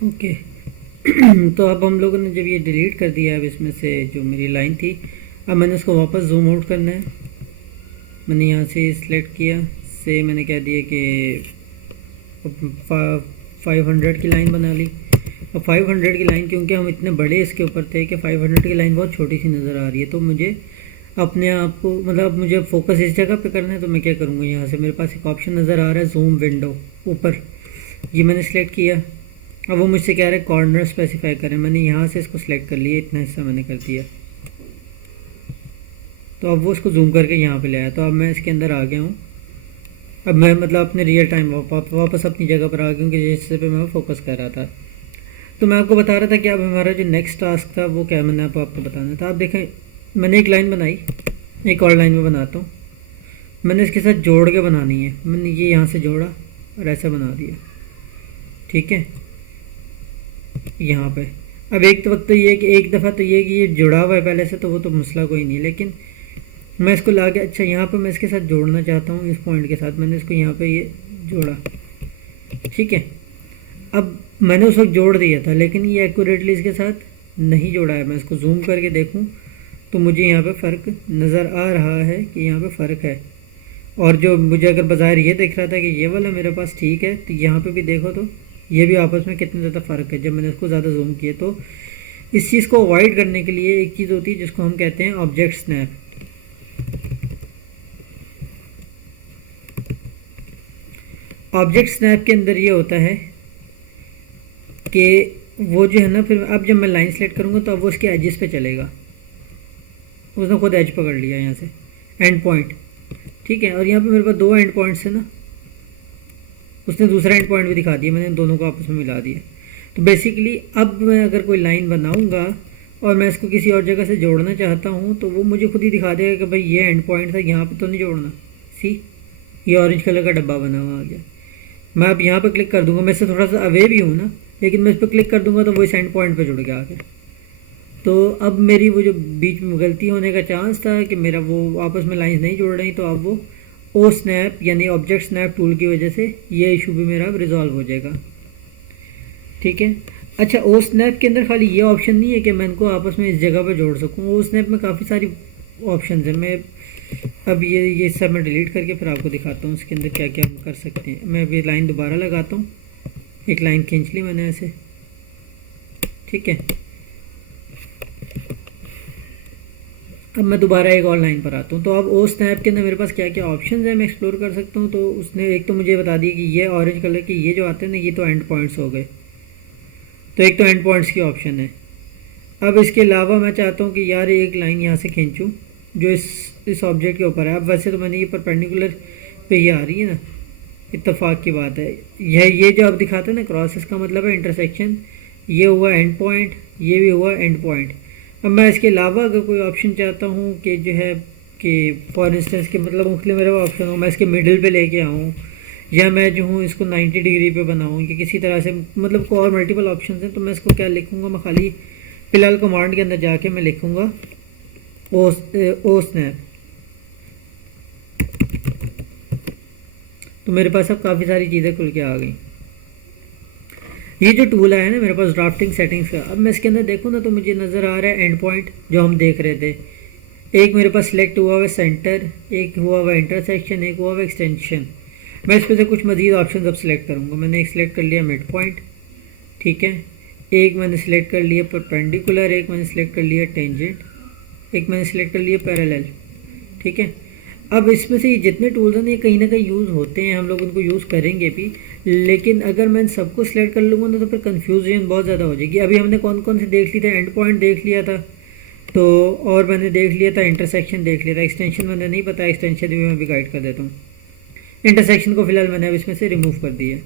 Okay. तो अब हम लोगों ने जब ये डिलीट कर दिया है, अब इसमें से जो मेरी लाइन थी, अब मैंने इसको वापस जूम आउट करना है। मैंने यहाँ से सिलेक्ट किया, से मैंने कह दिया कि 500 की लाइन बना ली। अब 500 की लाइन, क्योंकि हम इतने बड़े इसके ऊपर थे कि 500 की लाइन बहुत छोटी सी नज़र आ रही है, तो मुझे अपने आप को मतलब मुझे फोकस इस जगह पे करना है। तो मैं क्या करूँगा, यहाँ से मेरे पास एक ऑप्शन नज़र आ रहा है जूम विंडो ऊपर, ये मैंने सेलेक्ट किया। अब वो मुझसे कह रहा है कॉर्नर स्पेसिफाई करें, मैंने यहाँ से इसको सिलेक्ट कर लिया, इतना हिस्सा मैंने कर दिया। तो अब वो इसको जूम करके यहाँ पे ले आया। तो अब मैं इसके अंदर आ गया हूँ। अब मैं मतलब अपने रियल टाइम वापस अपनी जगह पर आ गया हूँ कि जिससे पे मैं फोकस कर रहा था। तो मैं आपको बता रहा था कि अब हमारा जो नेक्स्ट टास्क था वो क्या, मैंने आपको बताना था। आप देखें, मैंने एक लाइन बनाई, एक और लाइन में बनाता हूँ। मैंने इसके साथ जोड़ के बनानी है। मैंने ये यहाँ से जोड़ा और ऐसा बना दिया, ठीक है, यहाँ पे। अब एक तो वक्त तो ये कि एक दफ़ा तो ये कि ये जुड़ा हुआ है पहले से, तो वो तो मसला कोई नहीं, लेकिन मैं इसको ला के, अच्छा यहाँ पे मैं इसके साथ जोड़ना चाहता हूँ, इस पॉइंट के साथ मैंने इसको यहाँ पे ये जोड़ा, ठीक है। अब मैंने उस वक्त जोड़ दिया था, लेकिन ये एक्यूरेटली इसके साथ नहीं जोड़ा है। मैं इसको जूम करके देखूँ तो मुझे यहाँ पे फ़र्क नज़र आ रहा है कि यहाँ पे फ़र्क है। और जो मुझे अगर बाज़ार ये दिख रहा था कि ये वाला मेरे पास ठीक है, तो यहाँ पे भी देखो तो ये भी आपस में कितना ज़्यादा फ़र्क है जब मैंने इसको ज़्यादा जूम किया। तो इस चीज़ को अवॉइड करने के लिए एक चीज़ होती है जिसको हम कहते हैं ऑब्जेक्ट स्नैप। ऑब्जेक्ट स्नैप के अंदर ये होता है कि वो जो है ना, फिर अब जब मैं लाइन सेलेक्ट करूँगा तो अब वो उसके एजेस पे चलेगा। उसने खुद एज पकड़ लिया यहाँ से, एंड पॉइंट, ठीक है। और यहाँ पे मेरे पास दो एंड पॉइंट्स है ना, उसने दूसरा एंड पॉइंट भी दिखा दिया, मैंने दोनों को आपस में मिला दिया। तो बेसिकली अब मैं अगर कोई लाइन बनाऊँगा और मैं इसको किसी और जगह से जोड़ना चाहता हूँ, तो वो मुझे खुद ही दिखा देगा कि भाई ये एंड पॉइंट था, यहाँ पे तो नहीं जोड़ना। सी, ये ऑरेंज कलर का डब्बा बना हुआ आ गया। मैं अब यहाँ पे क्लिक कर दूंगा, मैं इससे थोड़ा सा अवे भी हूँ ना, लेकिन मैं इस पर क्लिक कर दूंगा तो वो इस एंड पॉइंट पे जुड़ गया आगे। तो अब मेरी वो जो बीच में गलती होने का चांस था कि मेरा वो आपस में लाइंस नहीं जुड़ रही, तो अब वो ओ स्नैप यानी ऑब्जेक्ट स्नैप टूल की वजह से ये इशू भी मेरा रिजॉल्व हो जाएगा, ठीक है। अच्छा, ओ स्नैप के अंदर खाली ये ऑप्शन नहीं है कि मैं इनको आपस में इस जगह पर जोड़ सकूँ। ओ स्नैप में काफ़ी सारी ऑप्शन है। मैं अब ये सब मैं डिलीट करके फिर आपको दिखाता हूँ इसके अंदर क्या क्या हम कर सकते हैं। मैं अभी लाइन दोबारा लगाता हूँ, एक लाइन खींच ली मैंने ऐसे, ठीक है। अब मैं दोबारा एक और लाइन पर आता हूँ। तो अब ओ स्नैप के अंदर मेरे पास क्या क्या ऑप्शन है मैं एक्सप्लोर कर सकता हूँ। तो उसने एक तो मुझे बता दिया कि ये ऑरेंज कलर के ये जो आते हैं ना, ये तो एंड पॉइंट्स हो गए। तो एक तो एंड पॉइंट्स की ऑप्शन है। अब इसके अलावा मैं चाहता हूँ कि यार एक लाइन यहाँ से खींचूँ जो इस ऑब्जेक्ट के ऊपर है। अब वैसे तो मैंने ये परपेंडिकुलर पे ही आ रही है ना, इत्तेफाक की बात है। ये जो आप दिखाते हैं ना क्रॉस, इसका मतलब है इंटरसेक्शन। ये हुआ एंड पॉइंट, ये भी हुआ एंड पॉइंट। अब मैं इसके अलावा अगर कोई ऑप्शन चाहता हूँ कि जो है कि फॉर इंस्टेंस के मतलब मुख्तलिफ मेरे पास ऑप्शन हो, मैं इसके मिडिल पे लेके आऊँ, या मैं जो हूँ इसको 90 डिग्री पे बनाऊँ, या किसी तरह से मतलब को और मल्टीपल ऑप्शन हैं। तो मैं इसको क्या लिखूँगा, मैं खाली फ़िलहाल कमांड के अंदर जाके मैं लिखूँगा ओ स्नैप। तो मेरे पास अब काफ़ी सारी चीज़ें खुल के आ गई। ये जो टूल है ना मेरे पास ड्राफ्टिंग सेटिंग्स का, अब मैं इसके अंदर देखूँ ना तो मुझे नज़र आ रहा है एंड पॉइंट जो हम देख रहे थे। एक मेरे पास सिलेक्ट हुआ हुआ सेंटर, एक हुआ हुआ इंटरसेक्शन, एक हुआ हुआ एक्सटेंशन। मैं इस पर से कुछ मज़ीद ऑप्शन अब सिलेक्ट करूँगा। मैंने एक सिलेक्ट कर लिया मिड पॉइंट, ठीक है। एक मैंने सिलेक्ट कर लिया परपेंडिकुलर, एक मैंने सिलेक्ट कर लिया टेंजेंट, एक मैंने सिलेक्ट कर लिया पैरेलल, ठीक है। अब इसमें से ये जितने टूल्स हैं ये कहीं ना कहीं यूज़ होते हैं, हम लोग उनको यूज़ करेंगे भी, लेकिन अगर मैं सबको सिलेक्ट कर लूँगा ना तो फिर कन्फ्यूजन बहुत ज़्यादा हो जाएगी। अभी हमने कौन कौन से देख लिए थे, एंड पॉइंट देख लिया था, तो और मैंने देख लिया था इंटरसेक्शन देख लिया था, एक्सटेंशन मैंने नहीं पता, एक्सटेंशन भी मैं भी गाइड कर देता हूँ। इंटरसेक्शन को फिलहाल मैंने अब इसमें से रिमूव कर दिया।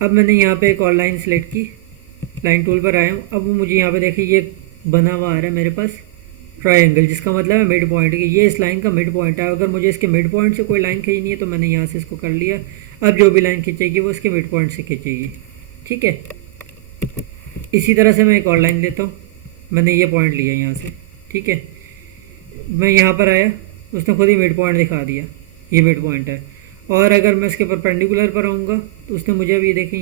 अब मैंने यहाँ पर एक और लाइन सेलेक्ट की, लाइन टूल पर आया हूँ। अब वो मुझे यहाँ पर देखिए ये बना हुआ आ रहा है मेरे पास ट्रायंगल, जिसका मतलब है मिड पॉइंट की, ये इस लाइन का मिड पॉइंट है। अगर मुझे इसके मिड पॉइंट से कोई लाइन खींचनी है तो मैंने यहाँ से इसको कर लिया। अब जो भी लाइन खींचेगी वो इसके मिड पॉइंट से खींचेगी, ठीक है। इसी तरह से मैं एक और लाइन लेता हूँ, मैंने ये पॉइंट लिया यहाँ से, ठीक है। मैं यहाँ पर आया, उसने खुद ही मिड पॉइंट दिखा दिया, ये मिड पॉइंट है। और अगर मैं इसके परपेंडिकुलर पर आऊँगा तो उसने मुझे अब ये देखें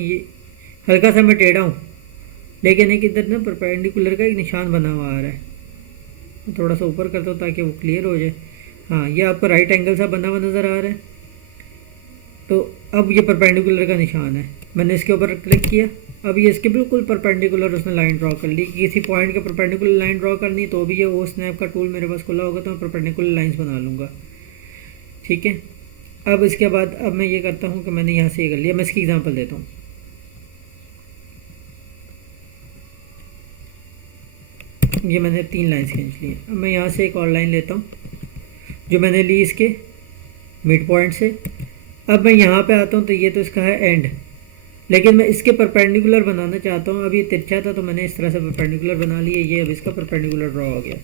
हल्का सा मैं टेढ़ा हूँ, लेकिन एक इधर ना परपेंडिकुलर का एक निशान बना हुआ आ रहा है। थोड़ा सा ऊपर करता हूँ ताकि वो क्लियर हो जाए। हाँ, ये आपको राइट एंगल सा बना हुआ नज़र आ रहा है। तो अब ये परपेंडिकुलर का निशान है, मैंने इसके ऊपर क्लिक किया। अब ये इसके बिल्कुल परपेंडिकुलर उसने लाइन ड्रॉ कर ली। किसी पॉइंट के परपेंडिकुलर लाइन ड्रॉ करनी तो भी ये ओ स्नैप का टूल मेरे पास खुला होगा तो मैं परपेंडिकुलर लाइंस बना लूँगा। ठीक है, अब इसके बाद अब मैं ये करता हूँ कि मैंने यहाँ से ये कर लिया। मैं इसकी एग्जांपल देता हूँ। ये मैंने 3 लाइन्स खींच ली। अब मैं यहाँ से एक और लाइन लेता हूँ जो मैंने ली इसके मिड पॉइंट से। अब मैं यहाँ पे आता हूँ तो ये तो इसका है एंड, लेकिन मैं इसके परपेंडिकुलर बनाना चाहता हूँ। अब ये तिरछा था तो मैंने इस तरह से परपेंडिकुलर बना लिया। ये अब इसका परपेंडिकुलर ड्रॉ हो गया।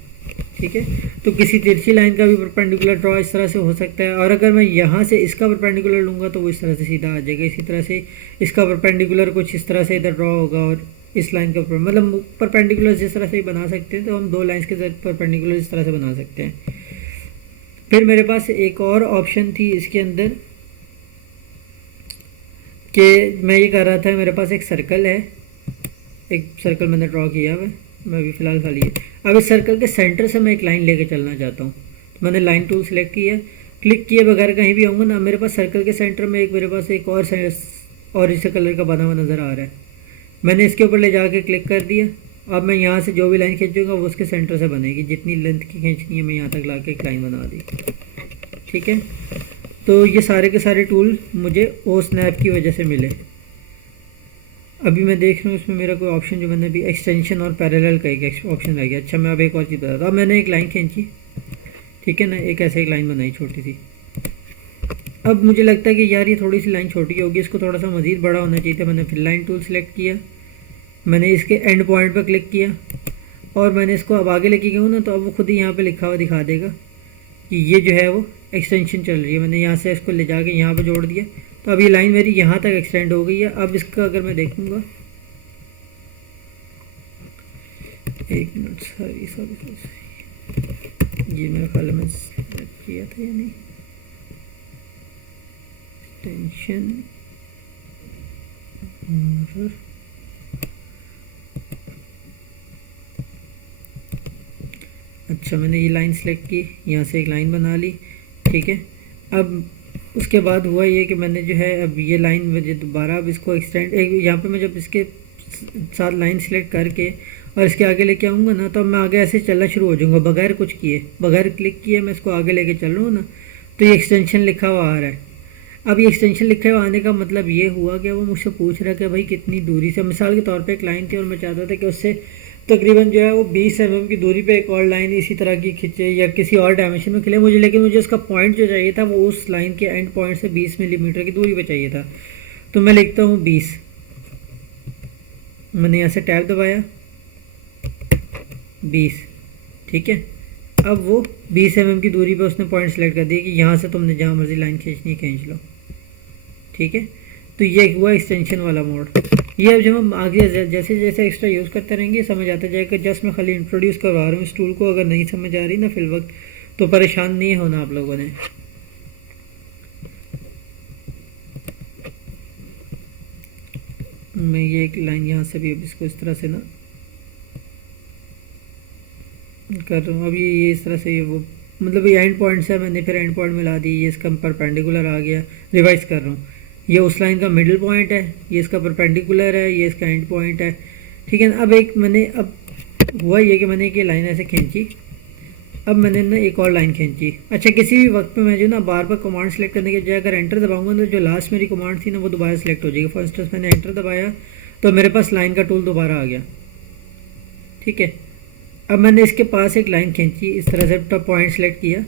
ठीक है, तो किसी तिरछी लाइन का भी परपेंडिकुलर ड्रॉ इस तरह से हो सकता है। और अगर मैं यहाँ से इसका परपेंडिकुलर लूँगा तो वो इस तरह से सीधा आ जाएगा। इसी तरह से इसका परपेंडिकुलर कुछ इस तरह से इधर ड्रॉ होगा और इस लाइन का मतलब परपेंडिकुलर जिस तरह से ही बना सकते हैं तो हम 2 लाइन्स के साथ परपेंडिकुलर इस तरह से बना सकते हैं। फिर मेरे पास एक और ऑप्शन थी इसके अंदर कि मैं ये कर रहा था, मेरे पास एक सर्कल है, एक सर्कल मैंने ड्रॉ किया हुआ है, मैं अभी फ़िलहाल खाली है। अब इस सर्कल के सेंटर से मैं एक लाइन लेके चलना चाहता हूँ। तो मैंने लाइन टूल सेलेक्ट किया, क्लिक किए बगैर कहीं भी आऊँगा ना, मेरे पास सर्कल के सेंटर में एक मेरे पास एक और इस कलर का बना हुआ नज़र आ रहा है। मैंने इसके ऊपर ले जाके क्लिक कर दिया। अब मैं यहाँ से जो भी लाइन खींचूँगा वो उसके सेंटर से बनेगी। जितनी लेंथ की खींचनी है मैं यहाँ तक ला के एक लाइन बना दी। ठीक है, तो ये सारे के सारे टूल मुझे ओ स्नैप की वजह से मिले। अभी मैं देख रहा हूँ इसमें मेरा कोई ऑप्शन जो मैंने अभी एक्सटेंशन और पैरेलल का एक ऑप्शन रह गया। अच्छा, मैं अब एक और चीज़ बताता हूँ। अब मैंने एक लाइन खींची, ठीक है ना, एक ऐसे एक लाइन बनाई छोटी सी। अब मुझे लगता है कि यार ये थोड़ी सी लाइन छोटी होगी, इसको थोड़ा सा मज़ीद बड़ा होना चाहिए था। मैंने फिर लाइन टूल सेलेक्ट किया, मैंने इसके एंड पॉइंट पर क्लिक किया और मैंने इसको अब आगे लेके गया ना तो अब वो खुद ही यहाँ पे लिखा हुआ दिखा देगा कि ये जो है वो एक्सटेंशन चल रही है। मैंने यहाँ से इसको ले जाके यहाँ पे जोड़ दिया तो अब ये लाइन मेरी यहाँ तक एक्सटेंड हो गई है। अब इसका अगर मैं देखूँगा, एक मिनट, सॉरी ये मेरे ख्याल में सेलेक्ट किया था या नहीं, एक्सटेंशन अच्छा, मैंने ये लाइन सेलेक्ट की, यहाँ से एक लाइन बना ली। ठीक है, अब उसके बाद हुआ ये कि मैंने जो है अब ये लाइन मुझे दोबारा अब इसको एक्सटेंड यहाँ पे मैं जब इसके साथ लाइन सेलेक्ट करके और इसके आगे लेके आऊँगा ना तो मैं आगे ऐसे चलना शुरू हो जाऊँगा बगैर कुछ किए, बगैर क्लिक किए मैं इसको आगे लेके चल रहा हूँ ना तो ये एक्सटेंशन लिखा हुआ आ रहा है। अब ये एक्सटेंशन लिखा हुआ आने का मतलब ये हुआ कि वो मुझसे पूछ रहा है कि भाई कितनी दूरी से, मिसाल के तौर पर एक लाइन थी और मैं चाहता था कि उससे तकरीबन जो है वो 20 mm की दूरी पे एक और लाइन इसी तरह की खींचे या किसी और डायमेंशन में खिले मुझे, लेकिन मुझे उसका पॉइंट जो चाहिए था वो उस लाइन के एंड पॉइंट से 20 मिलीमीटर की दूरी पे चाहिए था। तो मैं लिखता हूँ 20, मैंने यहाँ से टैब दबाया 20। ठीक है, अब वो 20 mm की दूरी पे उसने पॉइंट सेलेक्ट कर दिया कि यहाँ से तुमने जहाँ मर्जी लाइन खींचनी खींच लो। ठीक है, तो ये हुआ एक्सटेंशन वाला मोड। ये अब जब हम आगे जैसे जैसे एक्स्ट्रा यूज़ करते रहेंगे समझ आता जाएगा। जस्ट मैं खाली इंट्रोड्यूस करवा रहा हूँ इस टूल को, अगर नहीं समझ आ रही ना फिल वक्त तो परेशान नहीं होना आप लोगों ने। मैं ये एक लाइन यहाँ से भी अब इसको इस तरह से ना कर रहा हूँ। अब ये इस तरह से ये वो मतलब ये एंड पॉइंट है, मैंने फिर एंड पॉइंट मिला दी, ये इसका परपेंडिकुलर आ गया। रिवाइज कर रहा हूँ, ये उस लाइन का मिडिल पॉइंट है, ये इसका परपेंडिकुलर है, ये इसका एंड पॉइंट है। ठीक है ना, अब एक मैंने अब हुआ ये कि मैंने एक ये लाइन ऐसे खींची, अब मैंने ना एक और लाइन खींची। अच्छा, किसी भी वक्त पे मैं जो ना बार बार कमांड सेलेक्ट करने के बजाय अगर एंटर दबाऊंगा तो जो लास्ट मेरी कमांड थी ना वो दोबारा सेलेक्ट हो जाएगी। फॉर इंस्टेंस मैंने एंटर दबाया तो मेरे पास लाइन का टूल दोबारा आ गया। ठीक है, अब मैंने इसके पास एक लाइन खींची, इस तरह से टॉप पॉइंट सेलेक्ट किया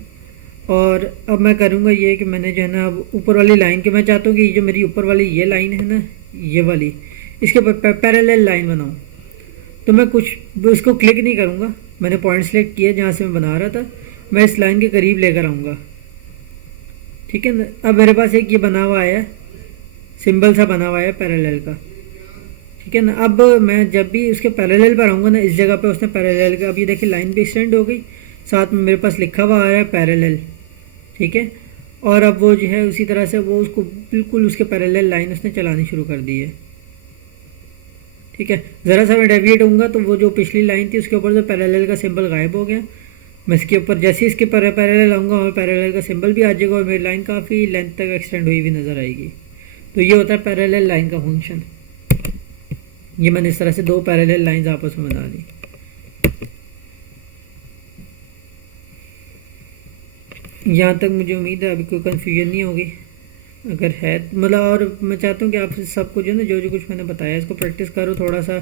और अब मैं करूँगा ये कि मैंने जो है ना अब ऊपर वाली लाइन के मैं चाहता हूँ कि जो मेरी ऊपर वाली ये लाइन है ना ये वाली इसके पैरेलल लाइन बनाऊँ। तो मैं कुछ इसको क्लिक नहीं करूँगा, मैंने पॉइंट सेलेक्ट किया जहाँ से मैं बना रहा था, मैं इस लाइन के करीब लेकर आऊँगा। ठीक है ना, अब मेरे पास एक ये बना हुआ है सिंबल सा बना हुआ है पैरेलल का। ठीक है ना, अब मैं जब भी उसके पैरेलल पर आऊँगा ना इस जगह पे उसने पैरेलल का, अब ये देखिए लाइन भी एक्सटेंड हो गई, साथ में मेरे पास लिखा हुआ आ रहा है पैरेलल। ठीक है, और अब वो जो है उसी तरह से वो उसको बिल्कुल उसके पैरेलल लाइन उसने चलानी शुरू कर दी है। ठीक है, ज़रा सा मैं डेविएट होऊंगा तो वो जो पिछली लाइन थी उसके ऊपर जो पैरेलल का सिंबल गायब हो गया। मैं इसके ऊपर जैसे ही इसके पैरेलल आऊँगा और पैरेलल का सिंबल भी आ जाएगा और मेरी लाइन काफ़ी लेंथ तक एक्सटेंड हुई हुई नज़र आएगी। तो ये होता है पैरेलल लाइन का फंक्शन। ये मैंने इस तरह से दो पैरेलल लाइंस आपस में बना ली। यहाँ तक मुझे उम्मीद है अभी कोई कन्फ्यूजन नहीं होगी। अगर है मतलब, और मैं चाहता हूँ कि आप सबको जो है ना जो कुछ मैंने बताया इसको प्रैक्टिस करो, थोड़ा सा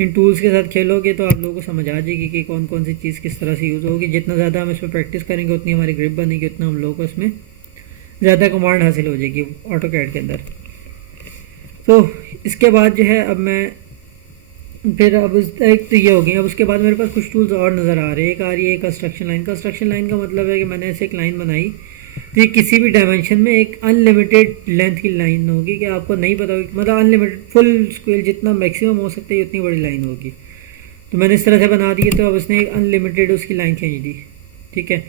इन टूल्स के साथ खेलोगे तो आप लोगों को समझ आ जाएगी कि कौन कौन सी चीज़ किस तरह से यूज़ होगी। जितना ज़्यादा हम इसमें प्रैक्टिस करेंगे उतनी हमारी ग्रिप बनेगी, उतना हम लोगों को इसमें ज़्यादा कमांड हासिल हो जाएगी ऑटोकैड के अंदर। तो इसके बाद जो है अब मैं फिर अब एक तो ये हो गई। अब उसके बाद मेरे पास कुछ टूल्स और नज़र आ रहे हैं। एक आ रही है कंस्ट्रक्शन लाइन। कंस्ट्रक्शन लाइन का मतलब है कि मैंने ऐसे एक लाइन बनाई तो ये किसी भी डायमेंशन में एक अनलिमिटेड लेंथ की लाइन होगी कि आपको नहीं पता होगी, मतलब अनलिमिटेड फुल स्केल जितना मैक्सिमम हो सकता है उतनी बड़ी लाइन होगी। तो मैंने इस तरह से बना दी है, तो अब उसने एक अनलिमिटेड उसकी लाइन खींच दी। ठीक है,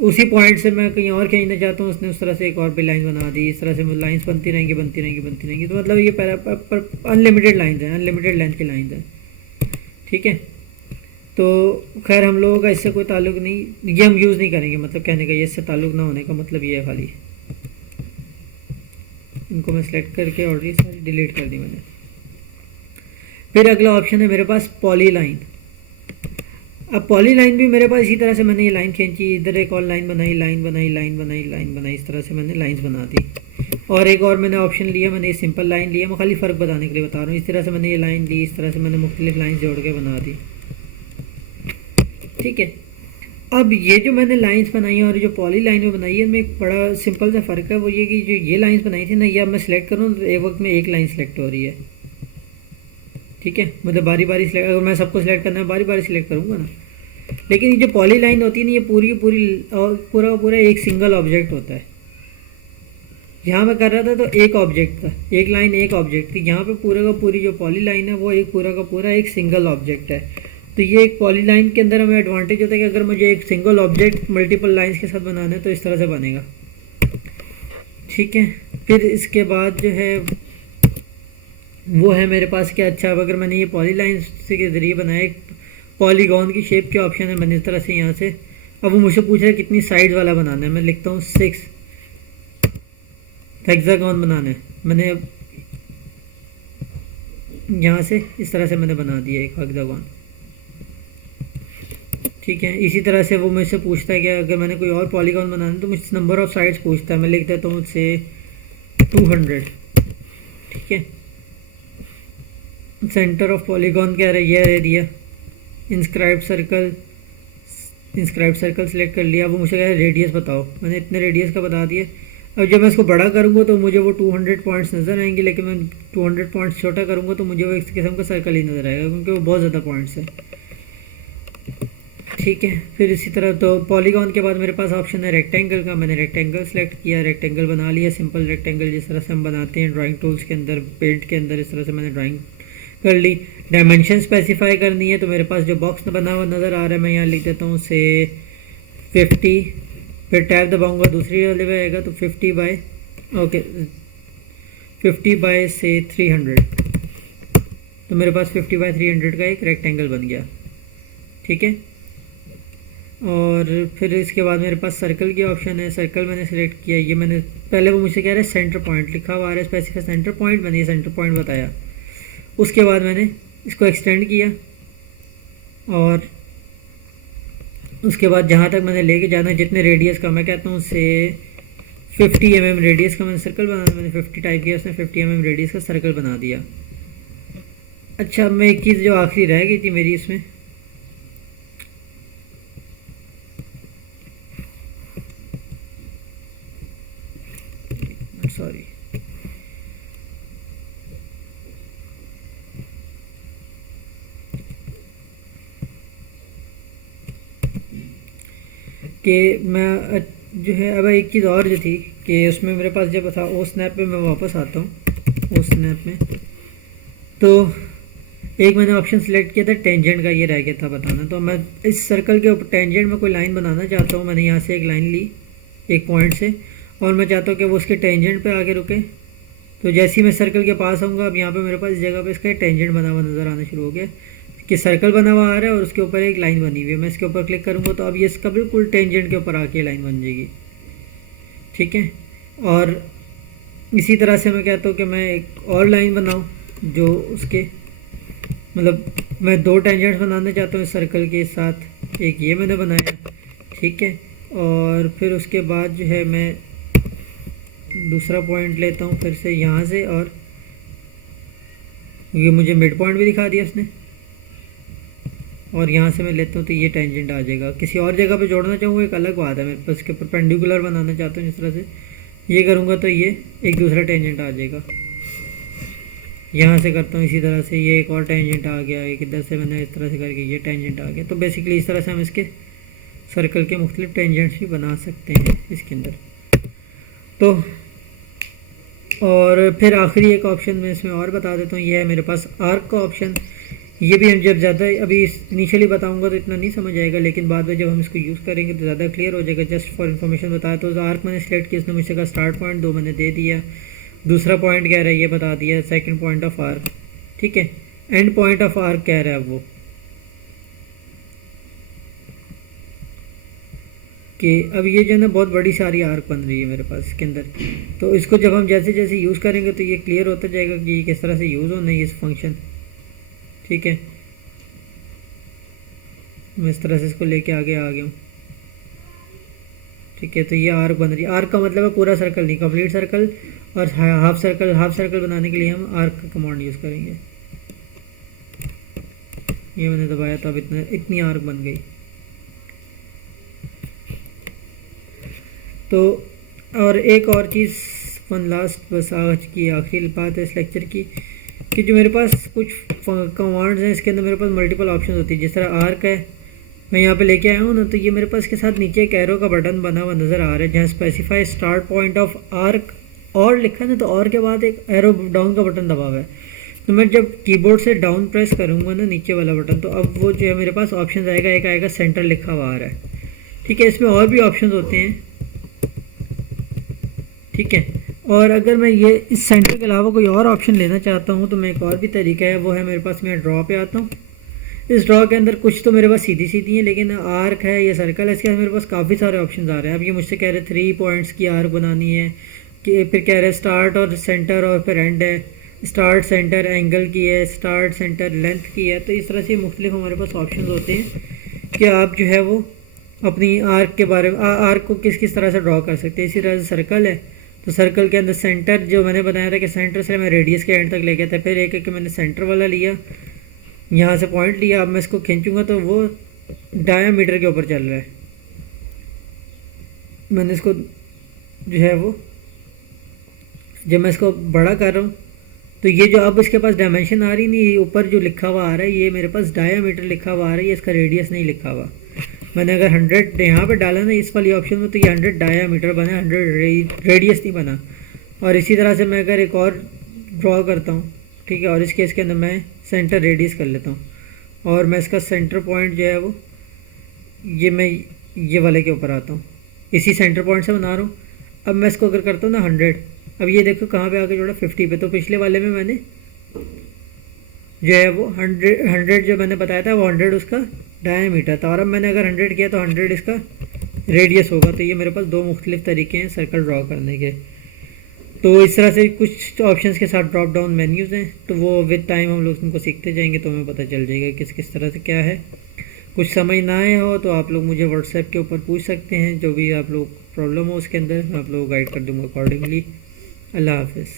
उसी पॉइंट से मैं कहीं और खींचना चाहता हूँ, उसने उस तरह से एक और भी लाइन बना दी। इस तरह से लाइन्स बनती रहेंगी बनती रहेंगी बनती रहेंगी। तो मतलब ये अनलिमिटेड लाइन्स हैं, अनलिमिटेड लेंथ की लाइन्स हैं। ठीक है, तो खैर हम लोगों का इससे कोई ताल्लुक नहीं, ये हम यूज़ नहीं करेंगे। मतलब कहने का ये इससे ताल्लुक ना होने का मतलब ये है खाली। इनको मैं सेलेक्ट करके ऑलरेडी सारी डिलीट कर दी मैंने। फिर अगला ऑप्शन है मेरे पास पॉली लाइन। अब पॉली लाइन भी मेरे पास इसी तरह से मैंने ये लाइन खींची, इधर एक और लाइन बनाई, लाइन बनाई, लाइन बनाई, लाइन बनाई, इस तरह से मैंने लाइन्स बना दी। और एक और मैंने ऑप्शन लिया, मैंने ये सिंपल लाइन लिया। मैं खाली फ़र्क बताने के लिए बता रहा हूँ। इस तरह से मैंने ये लाइन ली, इस तरह से मैंने मुख्तलिफ लाइन जोड़ के बना दी। ठीक है, अब ये जो मैंने लाइंस बनाई और जो पॉली लाइन में बनाई है इनमें एक बड़ा सिंपल सा फ़र्क है। वो ये कि जो ये लाइंस बनाई थी ना, ये अब मैं सिलेक्ट करूँ तो एक वक्त में एक लाइन सेलेक्ट हो रही है। ठीक है, मतलब बारी बारी सिलेक्ट, अगर मैं सबको सिलेक्ट करना है बारी बारी सिलेक्ट करूँगा ना। लेकिन ये जो पॉली लाइन होती है ना, ये पूरी पूरा एक सिंगल ऑब्जेक्ट होता है। यहाँ मैं कर रहा था तो एक ऑब्जेक्ट था, एक लाइन एक ऑब्जेक्ट थी। यहाँ पे पूरा का पूरी जो पॉली लाइन है वो एक पूरा का पूरा एक सिंगल ऑब्जेक्ट है। तो ये एक पॉली लाइन के अंदर हमें एडवांटेज होता है कि अगर मुझे एक सिंगल ऑब्जेक्ट मल्टीपल लाइंस के साथ बनाना है तो इस तरह से बनेगा। ठीक है, फिर इसके बाद जो है वो है मेरे पास क्या, अच्छा अगर मैंने ये पॉली लाइन के ज़रिए बनाया, एक पॉलीगॉन की शेप के ऑप्शन है, मैंने इस तरह से यहाँ से, अब वो मुझसे पूछ रहा है कितनी साइड वाला बनाना है। मैं लिखता हूँ 6 हेक्सागॉन बनाना है। मैंने यहाँ से इस तरह से मैंने बना दिया एक हेक्सागॉन। ठीक है, इसी तरह से वो मुझसे पूछता है कि अगर मैंने कोई और पॉलीगॉन बनाना है तो मुझसे नंबर ऑफ साइड्स पूछता है। मैं लिख देता हूँ मुझसे 200। ठीक है, सेंटर ऑफ पॉलीगॉन क्या है, ये दिया। इंस्क्राइब सर्कल सेलेक्ट कर लिया। वो मुझे कह रहा है रेडियस बताओ, मैंने इतने रेडियस का बता दिया। अब जब मैं इसको बड़ा करूँगा तो मुझे वो 200 पॉइंट्स नज़र आएंगे, लेकिन मैं 200 पॉइंट्स छोटा करूँगा तो मुझे वो इस किस्म का सर्कल ही नज़र आएगा, क्योंकि वो बहुत ज़्यादा पॉइंट्स है। ठीक है, फिर इसी तरह तो पॉलीगॉन के बाद मेरे पास ऑप्शन है रेक्टेंगल का। मैंने रेक्टेंगल सेलेक्ट किया, रेक्टेंगल बना लिया, सिंपल रेक्टेंगल जिस तरह से हम बनाते हैं ड्राइंग टूल्स के अंदर, पेंट के अंदर, इस तरह से मैंने ड्राइंग कर ली। डायमेंशन स्पेसिफाई करनी है तो मेरे पास जो बॉक्स बना हुआ नज़र आ रहा है, मैं यहाँ लिख देता हूँ से 50, फिर टैब दबाऊँगा दूसरी वाले पे आएगा तो 50 बाय से 300। तो मेरे पास 50 बाय 300 का एक रेक्टेंगल बन गया। ठीक है, और फिर इसके बाद मेरे पास सर्कल की ऑप्शन है। सर्कल मैंने सेलेक्ट किया। ये मैंने पहले वो मुझसे कह रहा है सेंटर पॉइंट, लिखा हुआ आ रहा है स्पेसिफाई सेंटर पॉइंट, मैंने ये सेंटर पॉइंट बताया। उसके बाद मैंने इसको एक्सटेंड किया और उसके बाद जहाँ तक मैंने लेके जाना है, जितने रेडियस का, मैं कहता हूँ से 50 mm रेडियस का मैंने सर्कल बनाया। मैंने 50 टाइप किया, उसने 50 mm रेडियस का सर्कल बना दिया। अच्छा, मैं एक चीज़ जो आखिरी रह गई थी मेरी इसमें, सॉरी, कि मैं जो है अब एक चीज़ और जो थी कि उसमें मेरे पास जब था ओ स्नैप पे, मैं वापस आता हूँ ओ स्नैप में, तो एक मैंने ऑप्शन सेलेक्ट किया था टेंजेंट का, ये रह गया था बताना। तो मैं इस सर्कल के ऊपर टेंजेंट में कोई लाइन बनाना चाहता हूँ। मैंने यहाँ से एक लाइन ली एक पॉइंट से और मैं चाहता हूँ कि वो उसके टेंजेंट पे आके रुके तो जैसे ही मैं सर्कल के पास आऊँगा, अब यहाँ पे मेरे पास इस जगह पे इसका टेंजेंट बना हुआ नज़र आना शुरू हो गया कि सर्कल बना हुआ आ रहा है और उसके ऊपर एक लाइन बनी हुई है। मैं इसके ऊपर क्लिक करूँगा तो अब ये इसका बिल्कुल टेंजेंट के ऊपर आके लाइन बन जाएगी, ठीक है। और इसी तरह से मैं कहता हूँ कि मैं एक और लाइन बनाऊँ जो उसके मतलब मैं 2 टेंजेंट्स बनाना चाहता हूँ इस सर्कल के साथ। एक ये मैंने बनाया, ठीक है। और फिर उसके बाद जो है मैं दूसरा पॉइंट लेता हूँ फिर से यहाँ से, और ये मुझे मिड पॉइंट भी दिखा दिया इसने। और यहाँ से मैं लेता हूँ तो ये टेंजेंट आ जाएगा। किसी और जगह पे जोड़ना चाहूँगा एक अलग बात है, मेरे पास इसके परपेंडिकुलर बनाना चाहता हूँ जिस तरह से ये करूँगा तो ये एक दूसरा टेंजेंट आ जाएगा। यहाँ से करता हूँ इसी तरह से ये एक और टेंजेंट आ गया, एक इधर से मैंने इस तरह से करके ये टेंजेंट आ गया। तो बेसिकली इस तरह से हम इसके सर्कल के मुख्तलिफ टेंजेंट्स भी बना सकते हैं इसके अंदर। तो और फिर आखिरी एक ऑप्शन मैं इसमें और बता देता हूँ, ये है मेरे पास आर्क का ऑप्शन। ये भी हम जब ज़्यादा अभी इनिशियली बताऊंगा तो इतना नहीं समझ आएगा, लेकिन बाद में जब हम इसको यूज़ करेंगे तो ज़्यादा क्लियर हो जाएगा। जस्ट फॉर इन्फॉर्मेशन बताया तो आर्क मैंने सेलेक्ट किया, इसने मुझसे कहा स्टार्ट पॉइंट 2 मैंने दे दिया, दूसरा पॉइंट कह रहा है ये बता दिया, सेकंड पॉइंट ऑफ आर्क, ठीक है। एंड पॉइंट ऑफ आर्क कह रहा है वो कि अब ये जो है ना बहुत बड़ी सारी आर्क बन रही है मेरे पास इसके अंदर। तो इसको जब हम जैसे जैसे यूज़ करेंगे तो ये क्लियर होता जाएगा कि ये किस तरह से यूज़ होना है इस फंक्शन, ठीक है। मैं इस तरह से इसको लेके आगे आ गया हूँ, ठीक है। तो ये आर्क बन रही है। आर्क का मतलब है पूरा सर्कल नहीं, कंप्लीट सर्कल। और हाफ सर्कल बनाने के लिए हम आर्क का कमांड यूज़ करेंगे। ये मैंने दबाया तो अब इतनी आर्क बन गई। तो और एक और चीज़ वन लास्ट, बस आज की आखिरी बात है इस लेक्चर की, कि जो मेरे पास कुछ कमांड्स हैं इसके अंदर मेरे पास मल्टीपल ऑप्शन होती है। जिस तरह आर्क है, मैं यहाँ पे लेके आया हूँ ना, तो ये मेरे पास के साथ नीचे एक एरो का बटन बना हुआ नज़र आ रहा है जहाँ specify start point of arc और लिखा है ना, तो और के बाद एक एरो डाउन का बटन दबा हुआ है। तो मैं जब कीबोर्ड से डाउन प्रेस करूँगा ना नीचे वाला बटन, तो अब वो जो है मेरे पास ऑप्शन आएगा, एक आएगा सेंटर लिखा हुआ आ रहा है, ठीक है। इसमें और भी ऑप्शन होते हैं, ठीक है। और अगर मैं ये इस सेंटर के अलावा कोई और ऑप्शन लेना चाहता हूँ तो मैं एक और भी तरीका है, वो है मेरे पास, मैं ड्रॉ पे आता हूँ। इस ड्रॉ के अंदर कुछ तो मेरे पास सीधी सीधी है, लेकिन आर्क है या सर्कल है, इसके अंदर मेरे पास काफ़ी सारे ऑप्शन आ रहे हैं। अब ये मुझसे कह रहे 3 पॉइंट्स की आर्क बनानी है, कि फिर कह रहे स्टार्ट और सेंटर और फिर एंड है, स्टार्ट सेंटर एंगल की है, स्टार्ट सेंटर लेंथ की है। तो इस तरह से मुख्तलिफ हमारे पास ऑप्शन होते हैं कि आप जो है वो अपनी आर्क के बारे में आर्क को किस किस तरह से ड्रॉ कर सकते हैं। इसी तरह से सर्कल है, तो सर्कल के अंदर सेंटर जो मैंने बताया था कि सेंटर से मैं रेडियस के एंड तक ले गया था, फिर एक मैंने सेंटर वाला लिया, यहाँ से पॉइंट लिया। अब मैं इसको खींचूंगा तो वो डायामीटर के ऊपर चल रहा है। मैंने इसको जो है वो जब मैं इसको बड़ा कर रहा हूँ तो ये जो अब इसके पास डायमेंशन आ रही नहीं, ऊपर जो लिखा हुआ आ रहा है ये मेरे पास डायामीटर लिखा हुआ आ रहा है, ये इसका रेडियस नहीं लिखा हुआ। मैंने अगर 100 यहाँ पे डाला ना इस वाली ऑप्शन में, तो ये 100 डायामीटर बना, 100 रेडियस नहीं बना। और इसी तरह से मैं अगर एक और ड्रॉ करता हूँ, ठीक है, और इस केस के अंदर मैं सेंटर रेडियस कर लेता हूँ, और मैं इसका सेंटर पॉइंट जो है वो ये मैं ये वाले के ऊपर आता हूँ, इसी सेंटर पॉइंट से बना रहा हूँ। अब मैं इसको अगर करता हूँ ना 100, अब ये देखो कहाँ पे आके जोड़ा 50 पे। तो पिछले वाले में मैंने जो है वो 100 जो मैंने बताया था वो 100 उसका डायामीटर था, और अब मैंने अगर 100 किया तो 100 इसका रेडियस होगा। तो ये मेरे पास 2 मुख्तलिफ तरीके हैं सर्कल ड्रॉ करने के। तो इस तरह से कुछ ऑप्शंस के साथ ड्रॉप डाउन मेन्यूज़ हैं, तो वो विद टाइम हम लोग उनको सीखते जाएंगे तो हमें पता चल जाएगा किस किस तरह से क्या है। कुछ समझ ना आया हो तो आप लोग मुझे व्हाट्सएप के ऊपर पूछ सकते हैं, जो भी आप लोग प्रॉब्लम हो उसके अंदर मैं आप लोग गाइड कर दूँगा अकॉर्डिंगली। अल्लाह हाफ़िज़।